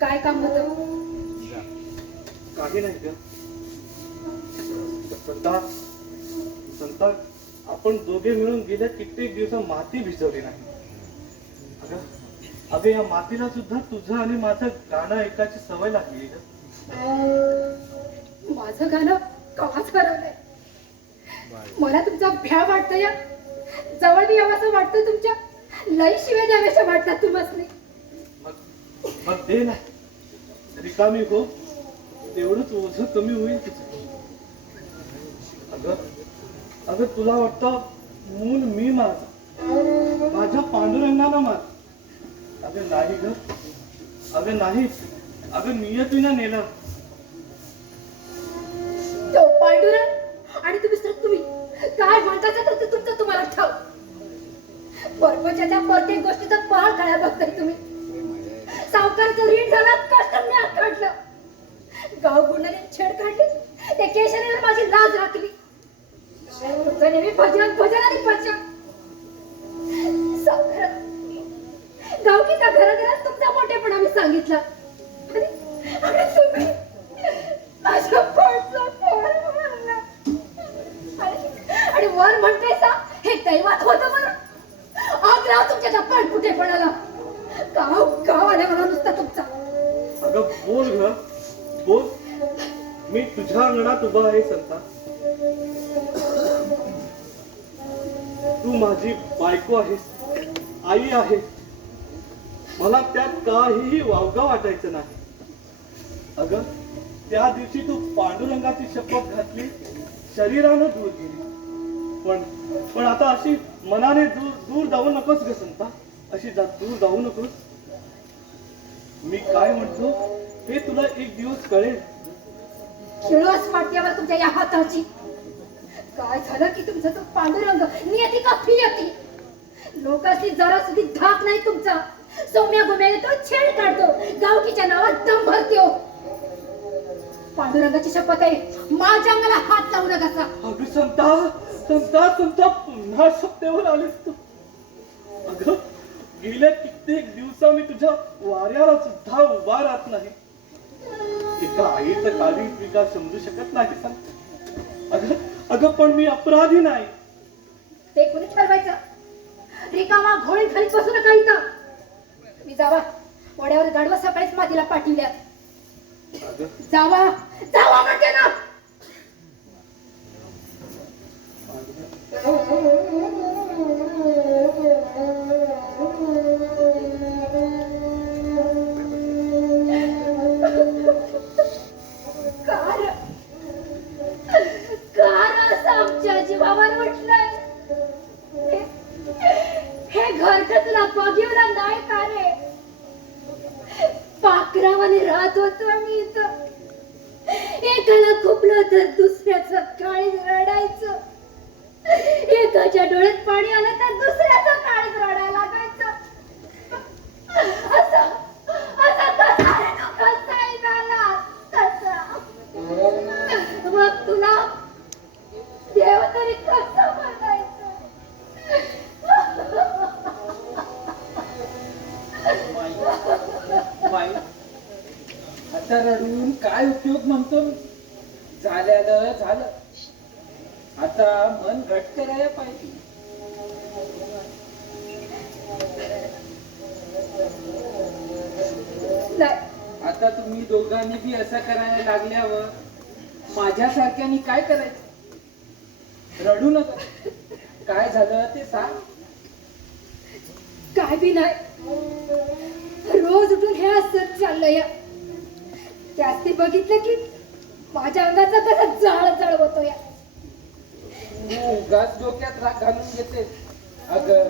काय काम होतं? काही नाही ग संता, संता, आपण दोघे मिळून गेल्या कित्येक दिवस माती भिजवली नाही. अगं या मातीला सुद्धा तुझं आणि माझं गाणं ऐकायची सवय लागली ग. माझं गाणं कवाच हरवलंय. मला तुमचा भ्या वाटतं या जवळ यावं वाटतं, तुमच्या लई शिव्या द्याव्याशा वाटतात तुम्हाला. मग दे ना, रिकामी हो, तेवढंच ओझं कमी होईल तुझं. अगं तुला वाटतं मूल मी माझा, माझ्या पांडुरंगाला माझ. अगं नाही ग, अगं नाही, अगं नियतीनं नेलं. तो पांडुरंग आणि तुम्ही काय म्हणताचा तर तुमचं तुम्हाला ठाव. परपंचाच्या प्रत्येक गोष्टीचा पाळ काळ्या बघताय तुम्ही. सावकाराचं रीट झाला, कष्टाने काढलं, गाव गुंडाने छेड काढली, त्या केशरीने माझी लाज राखली. तुमचं नेहमी भजन भजन आणि भजन. सावकारात गावकीच्या घराघरात तुमचा मोठेपणा मी सांगितला, आणि तुम्ही माझ्या पोटचं पोळ मारलं. आणि वर म्हणते सा हे दैवात होतं म्हणून आग्रह तुमच्या त्या पाणकुठेपणाला. गाव आल्या मला नुसता तुमचा. अगं बोल ग बोल, मी तुझ्या अंगणात उभा आहे संता. तू माझी बायको आहेस, आई आहे. मला त्यात काहीही वावगा वाटायचं नाही. अगं त्या दिवशी तू पांडुरंगाची शपथ घातली, शरीरानं दूर गेली, पण आता अशी मनाने दूर जाऊ नकोस ग संता. अशी दूर जाऊ नकोस. मी काय म्हणतो हे तुला एक दिवस कळेल. खिळस वाटत्यावर तुमच्या या हाताची. काय झालं की तुमचा तो पांडुरंग नियती का फियती. लोकांची जरा सुद्धा धाक नाही तुमचा. सौम्या गुम्या येतो, छेड काढतो, गावकीच्या नावात दम भरतो. पांडुरंगाची शपथ आहे, माझ्या अंगाला हात लावू नका. अगं संता, संता, संता, पुन्हा सत्तेवर आलीस तू. अगं गेल्या कित्येक दिवसा मी तुझ्या वाऱ्याला सुद्धा उभा राहत नाही. एका आईचं काळी पिका समजू शकत नाही सांग. अगं पण मी अपराधी नाही. ते कुणी ठरवायचं? रिकामा घोडी घरीच बसू नका इथं. तुम्ही जावा, वड्यावर गाडवा सकाळीच मातीला पाठवल्यात. जावा जावा म्हणते ना. आमच्या जीवावर उठलंय हे घरच तुला बघिवला नाही का रे? पाखरावाने राहत होतो आम्ही इथं. एकाला खुपलं तर दुसऱ्याचं काळीज रडायचं. एकाच्या डोळ्यात पाणी आलं तर दुसऱ्याचं काळीज रडायला लागायचं. असं कसा रे तू कसाही झाला तसा. मग तुला देव तरी कसं म्हणायचं? आता रडून काय उपयोग म्हणतो. झाल्यालं झालं, आता मन घट करायला पाहिजे. आता तुम्ही दोघांनी बी असं करायला लागल्यावर माझ्यासारख्यानी काय करायचं? रडू नका. काय झालं ते सांग. काय बी नाही, रोज उठून हे असत चाललंय. त्याच ते बघितलं की माझ्या अंगाचा कसा जाळ होतो या. तू उगाच डोक्यात राग घालून घेतेस. अगं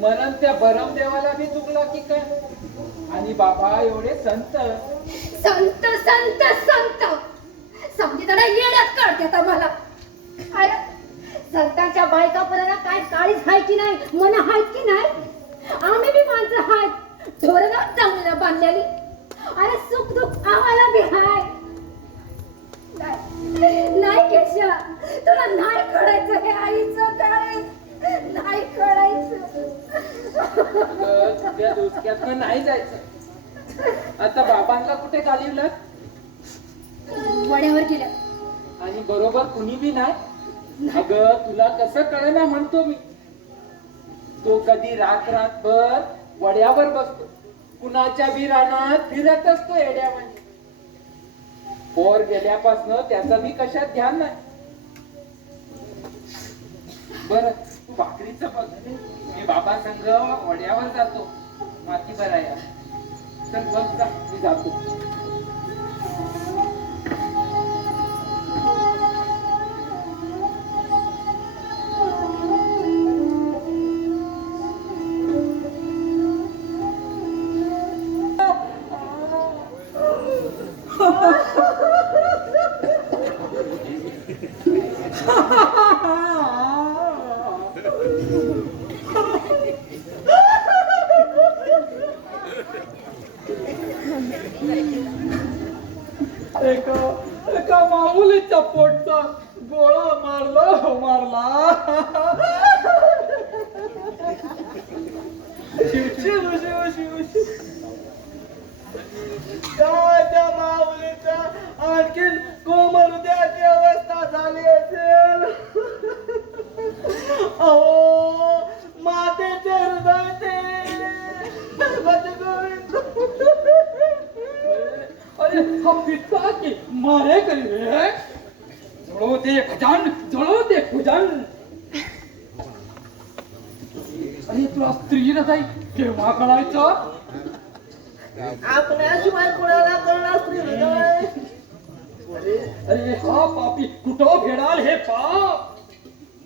मरण त्या भरमदेवाला बी चुकला की काय? आणि बाबा एवढे संत. संत संत संत समजीकडे येण्यात कळते तर मला. अरे संतांच्या बायकापर्यंत काय काळीच आहे की नाही, मन आहेत की नाही? आम्ही बी माणसं आहेत, धोरणच चांगलं बांधलेली. अरे सुख दुःख आम्हाला बी हाय. नाही केशा, तुला नाही कळायचं हे आईचं काय, नाही कळायचं. त्या डोसक्यातनं नाही जायचं. आता बाबांना कुठे घालिवलं? वड्यावर गेल्या. आणि बरोबर कुणी बी नाही. अगं तुला कसं कळेना म्हणतो मी. तो कधी रात्रभर वड्यावर बसतो, कुणाच्या बी रानात फिरत असतो येड्यावानी. पोर गेल्यापासनं त्याचं बी कशात ध्यान नाही. बर तू भाकरीचं बघ, मी बाबा संग वड्यावर जातो माती भराया. चल बघ जा, मी जातो. एका मामुलीच्या पोटचा गोळा मारला. शिव शिव शिव शिव. काय त्या माऊलीचा आणखीन कोमरद्याची अवस्था झाली असेल. अहो मातेचे हृदय ते भजगोविंद. अरे हा पिता की मारे करी रे. जळो दे खजान, जळो दे खुजान. अरे तुला स्त्री हृदय केव्हा कळायचं? आपल्याशिवाय कोणाला कळणार स्त्री हृदय? अरे हा पापी कुठं फेडाल हे पाप.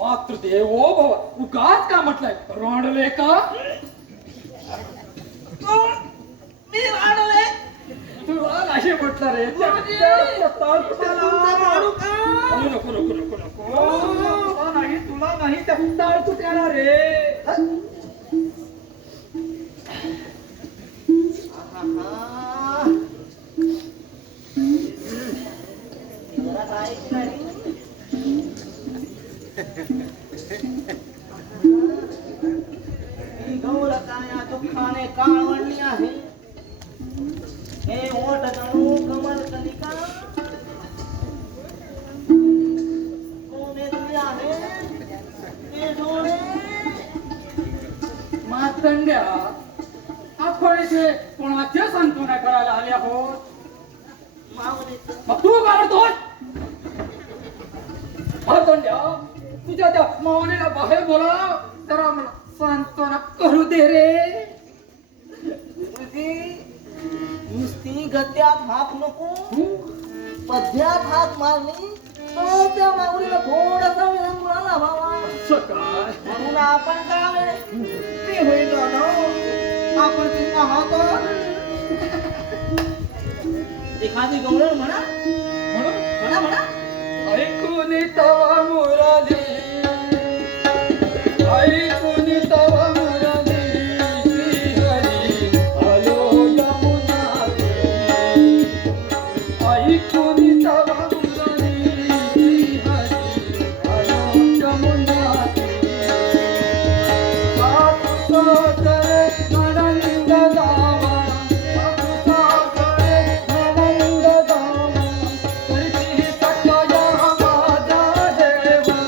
मात्र देवो भव, उगाच का म्हटलंय? रांडले का? मी रांडले? तुला नाही म्हटलं रे. नको नको नको नको नाही, तुला नाही त्या ताळ तुटला रे. गौरकाया दुःखाने काळवणली आहे. हे ओठ जणू कमल कलिका कोमेजली आहे. हे डोळे मातंड्या, आपण इथे कोणाचे सांत्वना करायला आले आहोत? माऊलीचं मग तू काढतोय? मातंड्या, तुझ्या त्या माऊलीला बाहेर बोला, जरा मला सांत्वना करू दे रे. गुरुजी, नुसती गद्यात हाक नको, पद्यात हाक मारली तर त्या माऊलीला थोडासा विरंगुळा लावावा. सकाळ म्हणून आपण करावे ते होईल ना. आपण ते आहात एखादी गवळण म्हणा म्हणा म्हणा. ऐकून तवा मुराली, ऐकून तवा मुराली, श्रीहरी आलो यमुनाती. ऐकून तवा मुराली, श्रीहरी आलो यमुनाती. सासू सासरे नणंद जावा, सासू सासरे नणंद जावा, करती सखया माझा देवा.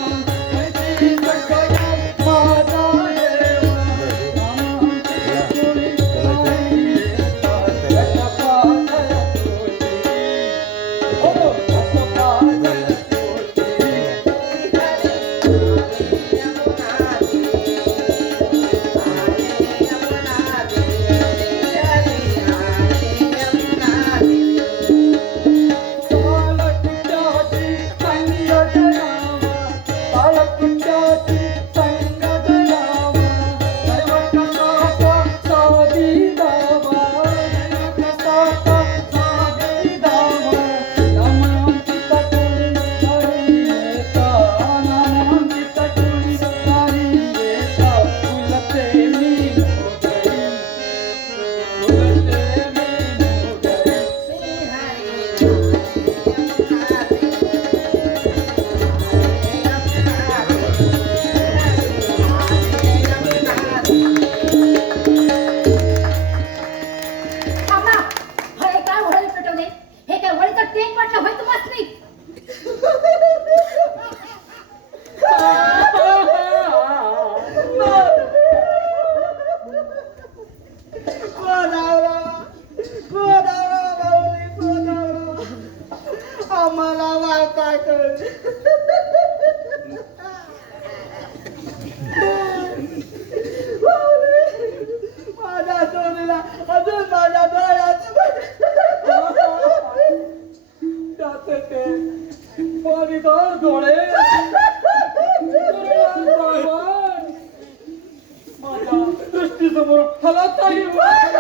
समोर हलतही नाही.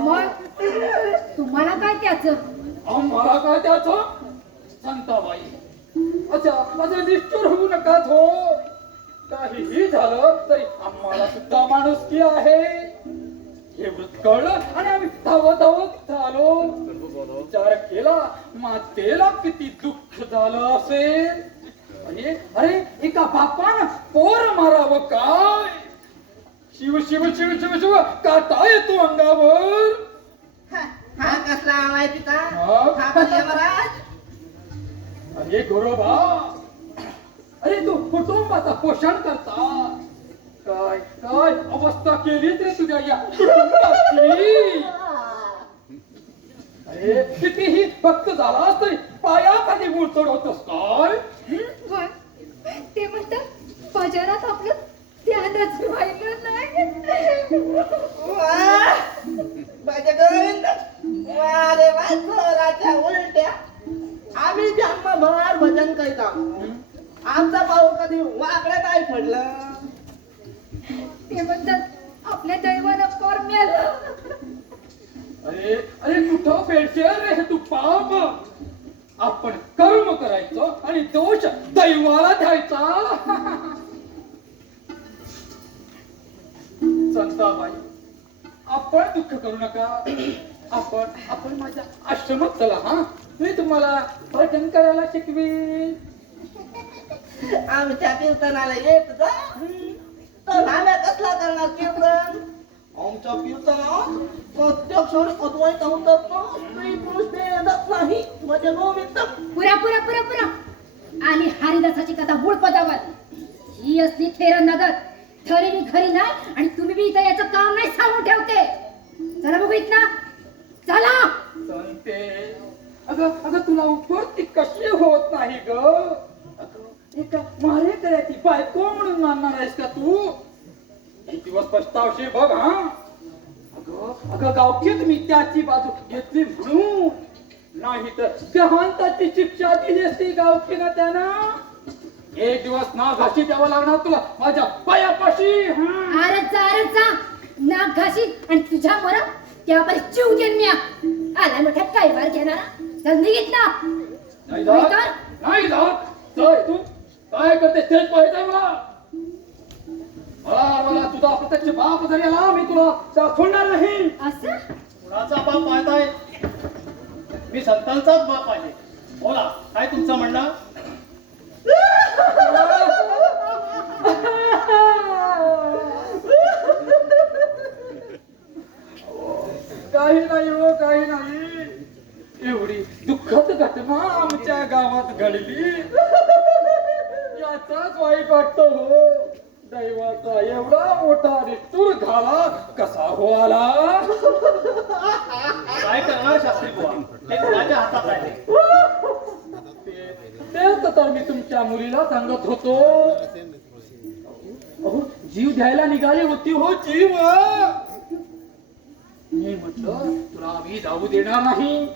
मग तुम्हाला काय त्याचं? आम्हाला काय त्याचं? शांताबाई, अच्छा माझं निष्ठुर होऊ नका हो. काहीही झालं तरी आम्हाला सुद्धा माणुसकी आहे हे वृत्त कळलं आणि आम्ही धावत धावत आलो. विचार केला मातेला किती दुःख झालं असेल. अरे अरे एका बापानं पोर मारावं काय? शिव शिव शिव शिव शिव काटा येतो अंगावर. हा कसला आलाय पिता? मग? हा पण यमराज. अरे गोरोबा, अरे तू कुटुंबाचा पोषण करता. काय काय अवस्था केलीच रे तुझ्या या कुटुंबाची. अरे कितीही भक्त झाला तरी पायाखाली मूळ चढवतोस काय? होय. ते म्हणतात बाजारात आपलं ध्यानच राहिलं नाही. माझ्या गोविंद वारे वा चोराच्या उलट्या. आम्ही जन्मभर भजन करीत आहोत. आमचा पाऊल कधी वाकडं नाही पडलं. ते म्हणतात आपल्या दैवानं पोर मिळालं. अरे अरे कुठं पेडशेल रे तू पाप. आपण कर्म करायचं आणि दोष दैवाला द्यायचा. संताबाई, आपण दुःख करू नका. आपण माझ्या आश्रमात चला. हा मी तुम्हाला भजन करायला शिकवी. आमच्या कीर्तनाला येत जा. तो नाम्या कसला करणार कीर्तन? आमच्या कीर्तनात प्रत्यक्ष आणि अद्वैत होतात ना. स्त्री पुरुष भेदच नाही. म्हणजे गोविंद पुरा पुरा पुरा पुरा. आणि हरिदासाची कथा मूळ पदावर. ही असली थेर नगर. थरी मी घरी नाही आणि तुम्ही बी इथं याचं काम नाही सांगून ठेवते. चला बघू इथं. चला. सांगते अगं अगं तुला उपरती कशी होत नाही ग? अगं एका मारेकऱ्याची बायको म्हणून मानणार आहेस का तू? एक दिवस पछतावशील बघ. हा अगं अगं गावकीत मी त्याची बाजू घेतली म्हणून. नाही तर देहांताची शिक्षा दिली असती गावकीनं त्यानं. एक दिवस ना घाशी द्यावं लागणार तुला माझ्या पायापाशी. हा अरे जा नाक घाशी आणि तुझ्या मरा त्यावर जीव देईन मी. आला मोठ्या काय वार घेणारा. चल निघित ना. नाही जात नाही जात. चल तू काय करते तेच पाहिजे मला. मला तुझा प्रत्यक्ष बाप जरी आला मी तुला त्या सोडणार नाही. असं कुणाचा बाप पाहताय? मी संतांचाच बाप आहे. बोला काय तुमचं म्हणणं? काही नाही हो काही नाही. एवढी दुःखद घटना आमच्या गावात घडली याचाच वाईट वाटतो हो. दैवाचा एवढा मोठा निष्ठुर झाला कसा हो आला. काय करणार शास्त्री बुवा? ते कुणाच्या हातात आहे? तेच तर मी तुमच्या मुलीला सांगत होतो. अहो जीव द्यायला निघाली होती हो जीव. मी म्हटलं तुला मी जाऊ देणार नाही.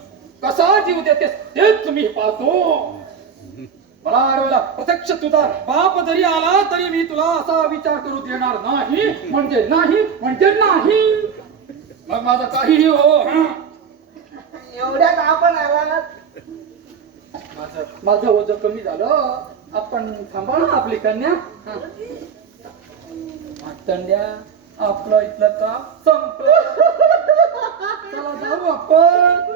कसा जीव देतेस तेच तुम्ही पाहतो. मला अडवला प्रत्यक्ष तुझा बाप जरी आला तरी मी तुला असा विचार करू देणार नाही. म्हणजे नाही म्हणजे नाही. मग माझं काहीही हो. एवढ्यात आपण आलात. माझं वजन कमी झालं. आपण थांबा ना आपली कन्या. मातंड्या आपलं इथलं काम संपलं. चला जाऊ आपण.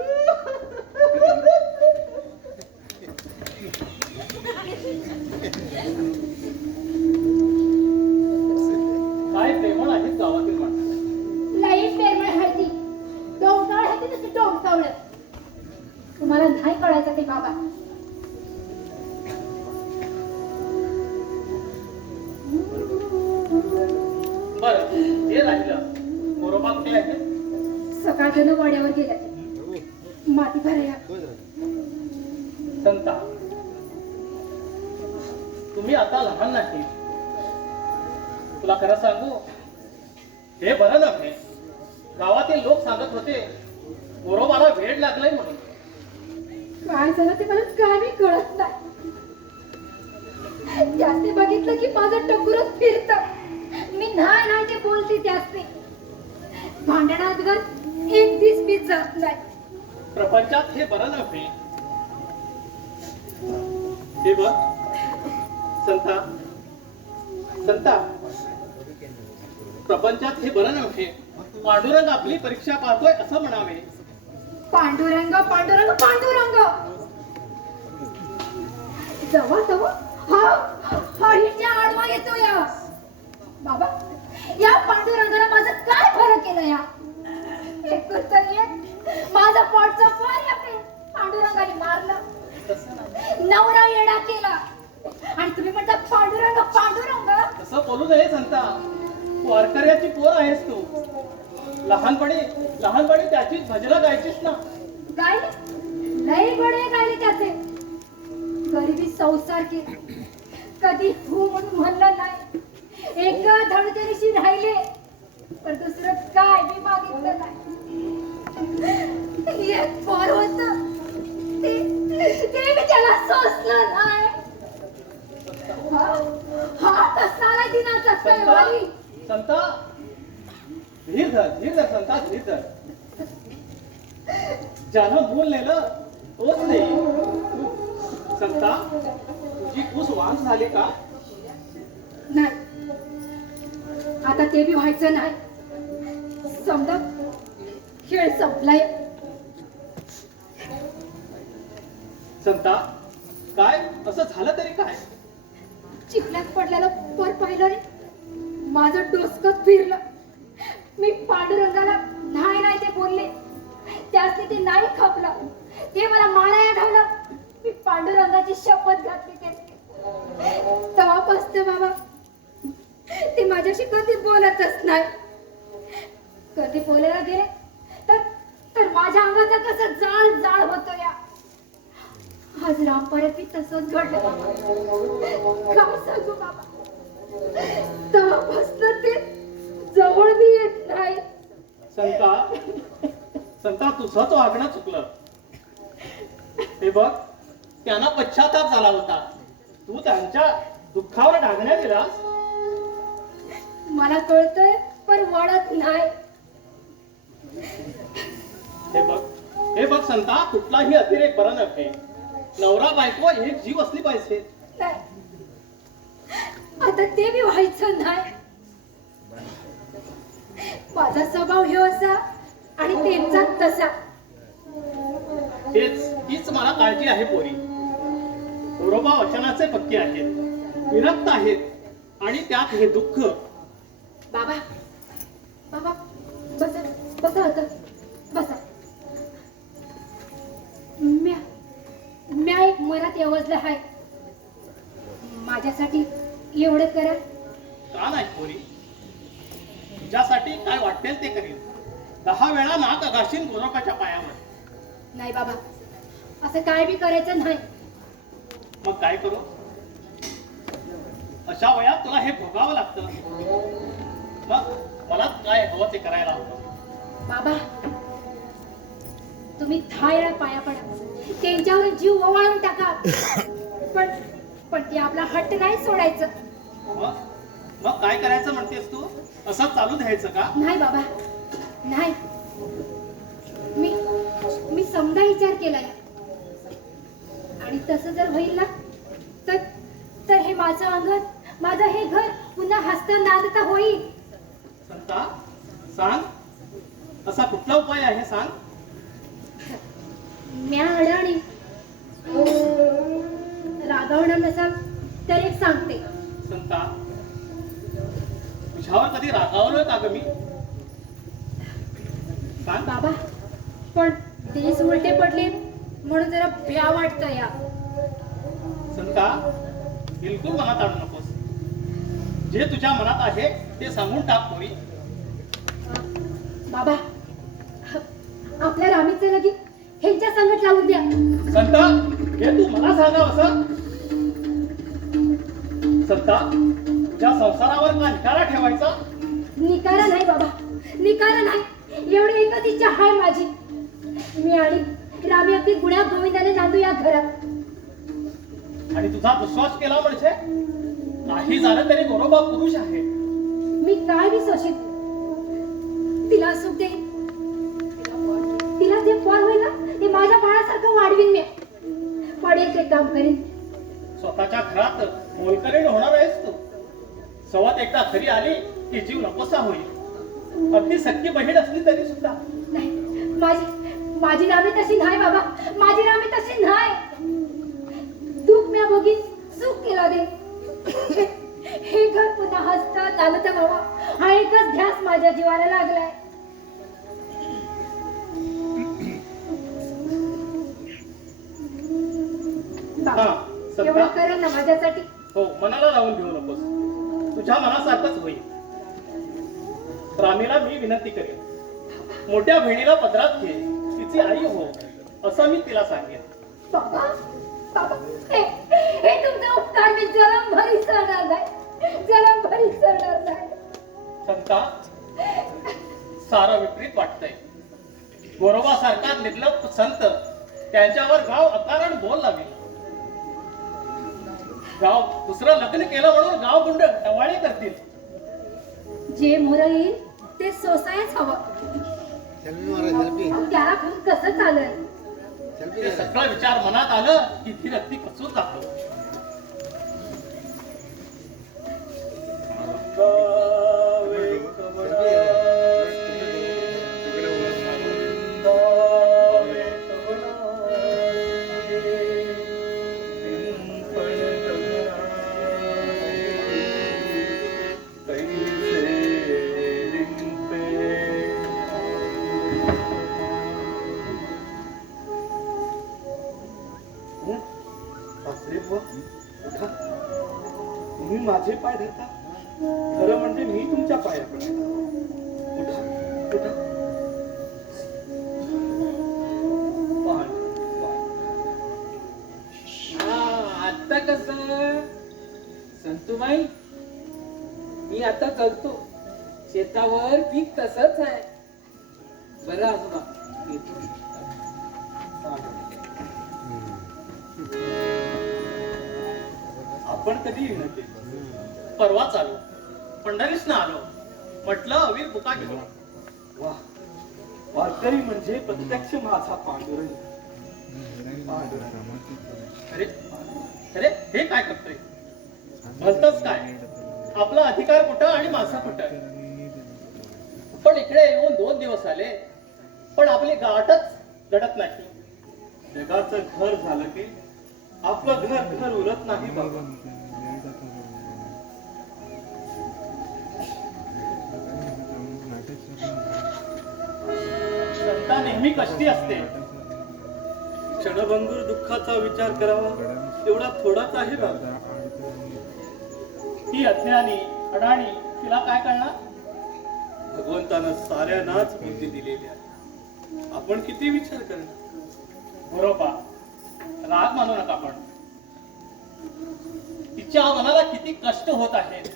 काय प्रेमळ आहेत गावातील माणसं. लई प्रेमळ आहे ती. डोंगराळ आहे ती नुसती डोंगराळ. तुम्हाला नाही कळायचं ते बाबा. बरं हे राहिलं. मोरोबा कुठे आहे? सकाळच्यानं वाड्यावर गेल्या माती भराया. संता तुम्ही आता लहान नाही. तुला खरं सांगू हे बरं नव्हे. गावातील लोक सांगत होते मोरोबाला वेड लागलाय म्हणून. काय झालं ते मला काही कळत नाही. त्याने बघितलं की माझं टकुरच फिरत. मी नाही ते बोलते त्याच ते भांडणात घर एक दिस बी जात नाही. प्रपंचात हे बरं नव्हे. हे बघ संता संता, प्रपंचात हे बरं नव्हे. पांडुरंग आपली परीक्षा पाहतोय असं म्हणावे. पांडुरंग पांडुरंग पांडुरंग जवळ जवळ हा हिच्या आडवा येतो या. बाबा, या पांडुरंगाला माझं काय फरक केलं या? एकूण तर एक माझा पोटचा फार या पांडुरंगाने मारलं, नवरा येडा केला आणि तुम्ही म्हणता पांडुरंग पांडुरंग. तसं बोलू नये संता. वारकऱ्याची पोर आहेस तू. लहानपणी त्याचीच भजनं गायचीस ना. गायले लय बडे गायले त्याचे. गरिबी संसार केला, कधी हो म्हणून म्हणलं नाही. एका धडधडीशी राहिले पण दुसरं काय मी मागितलं नाही. एक पोर होत ते मी त्याला सोसलं नाही. हा तसाला दिनाचा कैवारी. संता धीर धर संता, धीर धर. ज्यानं मूल नेलं तोच नाही. संता, तुझी कुस वांस झाली का? नाही, आता ते बी व्हायचं नाही. समजा खेळ संपलाय. संता, काय असं झालं तरी काय? चिखल्यात पडलेलं पर पाहिलं रे, माझं डोसकं फिरलं. मी पांडुरंगाला नाही ते बोलले, त्याच ते नाही खपलं. ते मला मारायला धावलं. मी पांडुरंगाची शपथ घातली त्याची. तेव्हापासून बाबा ते माझ्याशी कधी बोलतच नाही. कधी बोलायला गेले तर माझ्या अंगाचा कसं जाळ जाळ होतो या. आज राम परत बी तसंच घडलं बाबा. काय सांगू बाबा, तेव्हापासून ते जवळ बी येत नाही. संता तुझंच वागणं चुकलं. हे बघ, त्यांना पश्चाताप झाला होता. तू त्यांच्या दुःखावर डागण्यात दिलास. मला कळतंय पण वळत नाही. हे बघ संता, कुठलाही अतिरेक बरा नव्हे. नवरा बायको एक जीव असली पाहिजे. नाही, आता ते बी व्हायचं नाही. माझा स्वभाव हे असा आणि त्यांचा तसा. हीच मला काळजी आहे पोरी. गोरोबा वचनाचे पक्के आहेत, विरक्त आहेत आणि त्यात हे दुःख. बाबा बाबा बसा बसा आता बसा. म्या एक मरात यवजलं आहे. माझ्यासाठी एवढं करा. का नाही पोरी? तुझ्यासाठी काय वाटेल ते करील. 10 वेळा नाक घाशीन गोरोबाच्या पायावर. नाही बाबा, असं काय बी करायचं नाही. मग काय करू? अशा वयात तुला हे भोगावं लागतं. मग मला काय हवं ते करायला हवं. बाबा, तुम्ही 10 वेळा पाया पडा, त्यांच्यावर जीव ओवाळून टाका. पण ते आपला हट्ट नाही सोडायचं. मग काय करायचं म्हणतेस तू? असं चालू द्यायचं का? नाही बाबा, नाही. मी समजा विचार केलाय आणि तसं जर होईल ना तर हे माझं अंगण, माझं हे घर पुन्हा हसता नांदता होईल. संता, सांग, असा कुठला उपाय आहे सांग. म्या अडाणी रागावणार नसाल तर एक सांगते. संता, तुझ्यावर कधी रागावलोय का ग मी? सांग. बाबा, पण तेच उलटे पडले म्हणून जरा भ्या वाटतं या. संता, बिलकुल मनात आणू नकोस. जे तुझ्या मनात आहे ते सांगून टाक पोरी. बाबा, आपल्या रामीचं लगीन ह्यांच्या संगत लावून द्या. संता, हे तू मला सांगावं असं? संता, तुझ्या संसारावर का निकारा ठेवायचा? निकारा नाही बाबा, निकारा नाही. एवढी एकच इच्छा आहे माझी. मी आणि रामी अगदी गुण्या गोविंदाने नांदू या घरात. आणि तुझा विश्वास केला म्हणजे काही झालं तरी गोरोबा पुरुष आहे. मी काय विश्वासित तिला सुख देईन. तिला जे फळ होईल ना ते माझ्या बाळासारखं वाढवीन मी. पडेल ते काम करीन. स्वतःच्या घरात मोलकरीण होणार आहेस तू. सवत एकदा घरी आली की जीव नकोसा होईल. अगदी सख्खी बहीण असली तरी सुद्धा. नाही, माझी रामी तशी नाही बाबा. माझी रामी तशी नाही. दुःख म्या बघीन, सुख केला दे. हे घर पुन्हा हसतात आलं तर बाबा हा एकच ध्यास माझ्या जीवाला लागलाय. हा, एवढं संता. करेल ना माझ्यासाठी. हो, मनाला लावून घेऊ नकोस. तुझ्या मनासारखंच होईल. रामीला मी विनंती करेन, मोठ्या बहिणीला पदरात घे, तिची आई हो, असं मी तिला सांगेन. बाबा बाबा हे तुमचा उपकार मी जन्मभर विसरणार नाही. जन्मभर विसरणार नाही. संता, सारं विपरीत वाटतंय. गोरोबा सारखा निर्लप संत त्यांच्यावर गाव अकारण बोल लागेल. गाव दुसरं लग्न केलं म्हणून गाव गुंड टवाळी करतील. जे मोर येईल ते सोसायच हवं. त्याला घेऊन कसं चालेल. ते सगळं विचार मनात आलं की ती रक्ती कसून टाकतो. तुम्ही माझे पाय धरता. खरं म्हणजे मी तुमच्या पाया पडतो. उठा, उठा. आता कस संतुबाई, मी आता चलतो. शेतावर पीक तसंच आहे. बरं आजोबा, येतो. आपण कधी नव्हते. परवाच आलो, पंढरीसनं आलो. म्हटलं अवीर बुका घेऊन. वा, वारकरी म्हणजे प्रत्यक्ष माझा पांडुरंग. अरे अरे, हे काय करतोय? म्हणतच काय? आपला अधिकार कुठं आणि माझा कुठं? पण इकडे येऊन 2 दिवस आले, पण आपली गाठच घडत नाही. जगाचं घर झालं की आपलं घर उरत नाही बाबा. संता नेहमी कष्टी असते. क्षणभंगूर दुःखाचा विचार करावा तेवढा थोडाच आहे बाबा. ती अज्ञानी अडाणी, तिला काय कळणार? भगवंतानं साऱ्यांनाच बुद्धी दिलेली आहे. आपण किती विचार करणार? बरोबर, राग मानू नका. पण तिच्या मनाला किती कष्ट होत आहेत.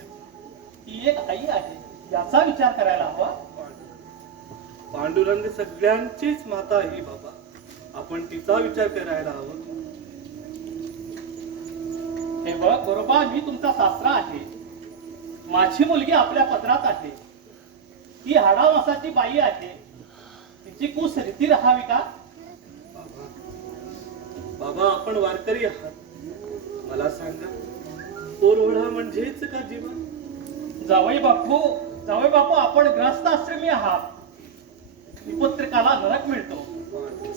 ती एक आई आहे याचा विचार करायला हवा. पांडुरंग सगळ्यांचीच माता ही बाबा. आपण तिचा विचार करायला हवा. हे बघ बरोबर, मी तुमचा सासरा आहे. माझी मुलगी आपल्या पदरात आहे. ती हाडामासाची बाई आहे. तिची कुस रीती राहावी का? बाबा, आपण वारकरी आहात. मला सांगा, पोरवडा म्हणजेच का जीवन? जावई बापू, आपण ग्रस्त आश्रमी आहात. निपुत्रिकाला नरक मिळतो.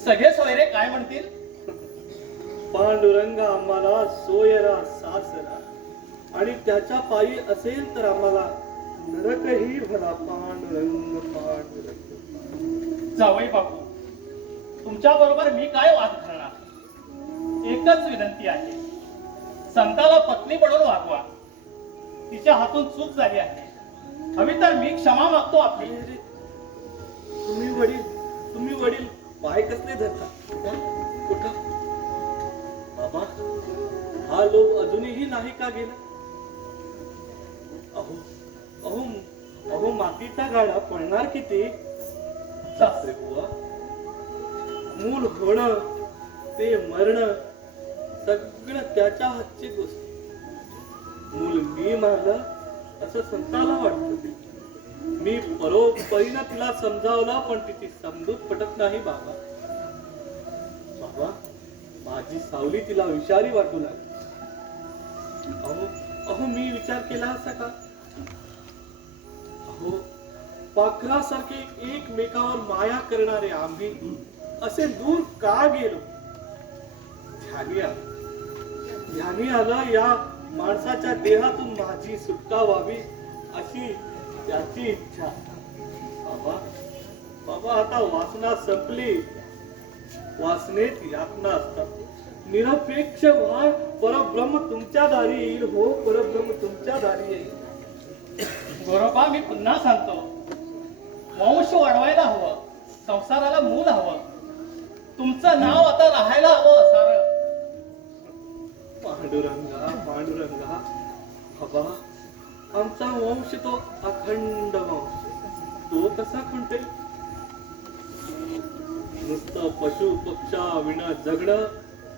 सगळे सोयरे काय म्हणतील? पांडुरंग आम्हाला सोयरा सासरा आणि त्याच्या पायी असेल तर आम्हाला नरकही भला. पांडुरंग पांडुरंग. जावई बापू, तुमच्या बरोबर मी काय वाद करणार? एकच विनंती आहे, संताला पत्नी म्हणून वागवा. तिच्या हातून चूक झाली आहे. हवी तर मी क्षमा मागतो आपली. तुम्ही वडील पाय कसले धरता? कुठं बाबा, हा लोभ अजूनही नाही का गेला? अहो अहो अहो, मातीचा गाडा पळणार किती? सासरे बुवा, मूल होणं ते मरण सगळं त्याच्या हातची गोष्ट. मूल मी मारलं असं संताला वाटत. मी परोपरीनं तिला समजावलं पण तिची समजूत पटत नाही बाबा. बाबा माझी सावली तिला विषारी वाटू लागली. अहो अहो मी विचार केला असा का? अहो पाखरासारखे एकमेकावर माया करणारे आम्ही असे दूर का गेलो? ध्यानी आलं या माणसाच्या देहातून माझी सुटका व्हावी अशी त्याची इच्छा. बाबा बाबा आता वासना संपली. वासनेत यातना असतात. निरपेक्ष व्हा, परब्रह्म तुमच्या दारी येईल. हो परब्रह्म तुमच्या दारी येईल. गोरोबा मी पुन्हा सांगतो, वंश वाढवायला हवं, संसाराला मूल हवं, तुमचं नाव आता राहायला हवं सारं. पांडुरंगा पांडुरंगा बाबा आमचा वंश तो अखंड वंश. तो कसा खुंटेल? नुसतं पशु पक्षा विना जगणं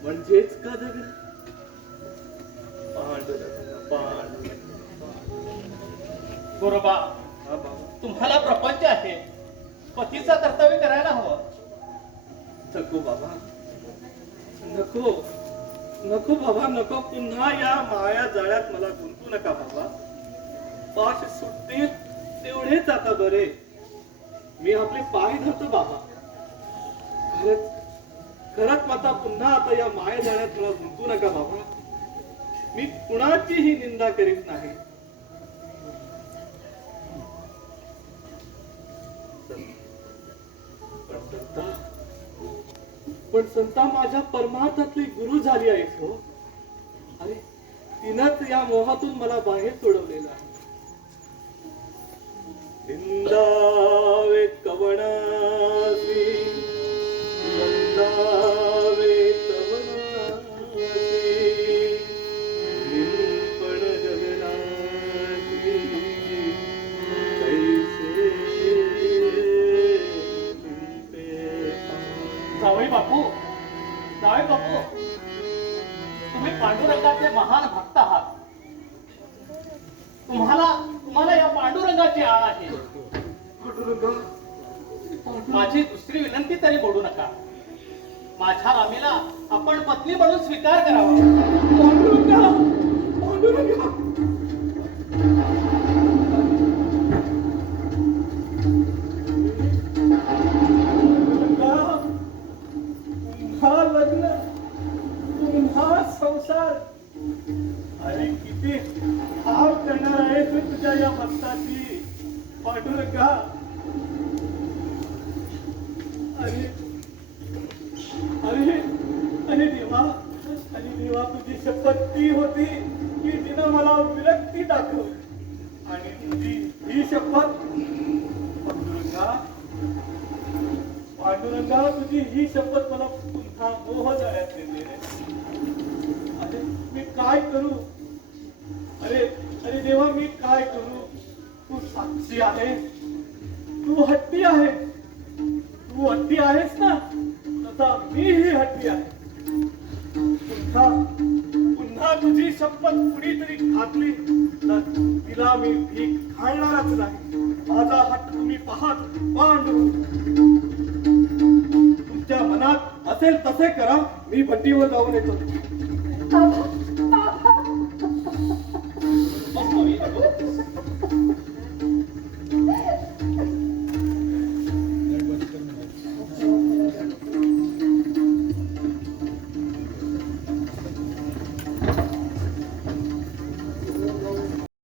म्हणजेच का जगणं? पांडुरंगा पांडुरंगा. गोरोबा हा बाबा तुम्हाला प्रपंच आहे, पतीचं कर्तव्य करायला हवं. नको बाबा नको नको बाबा नको. पुन्हा या माया जाळ्यात मला गुंतू नका बाबा. पाश सुटतील तेवढेच आता बरे. मी आपले पाय धरतो बाबा. खरंच माता पुन्हा आता या माया जाळ्यात मला गुंतू नका बाबा. मी कुणाचीही निंदा करीत नाही. पण संता माझ्या परमार्थातली गुरु झाली आहेस हो. अरे तिनंच या मोहातून मला बाहेर सोडवलेलं आहे. निंदावे कवणासी वंदावे कवणासी निंपण गगनासी कैसे निंपे. जावई बापू, जावई बापू, तुम्ही पांडुरंगाचे महान भक्त आहात. तुम्हाला या पांडुरंगाची आळ आहे. पांडुरंगा माझी दुसरी विनंती तरी बोलू नका. माझ्या रामीला आपण पत्नी म्हणून स्वीकार करावा. पांडुरंगा पांडुरंगा पुन्हा लग्न पुन्हा संसार. अरे किती हाल करणार आहे तू तुझ्या या भक्ताची पांडुरंगा. अरे अरे अरे देवा तुझी शपथ ती होती की तिनं मला विरक्ती दाखवली. आणि तुझी ही शपथ पांडुरंगा तुझी ही शपथ मला पुन्हा मोह जाळ्यात नेते. अरे मी काय करू? अरे अरे देवा मी काय करू? तू साक्षी आहे, तू हट्टी आहे. तू हट्टी आहेस ना, तसा मीही हट्टी आहे. पुन्हा तुझी शपथ कुणीतरी घातली तर तिला मी भीक घालणारच नाही. माझा हट्ट तुम्ही पाहत पांडू. तुमच्या मनात असेल तसे करा. मी भट्टीवर जाऊन येतो. बाबा बाबा बस, स्वामी, बस.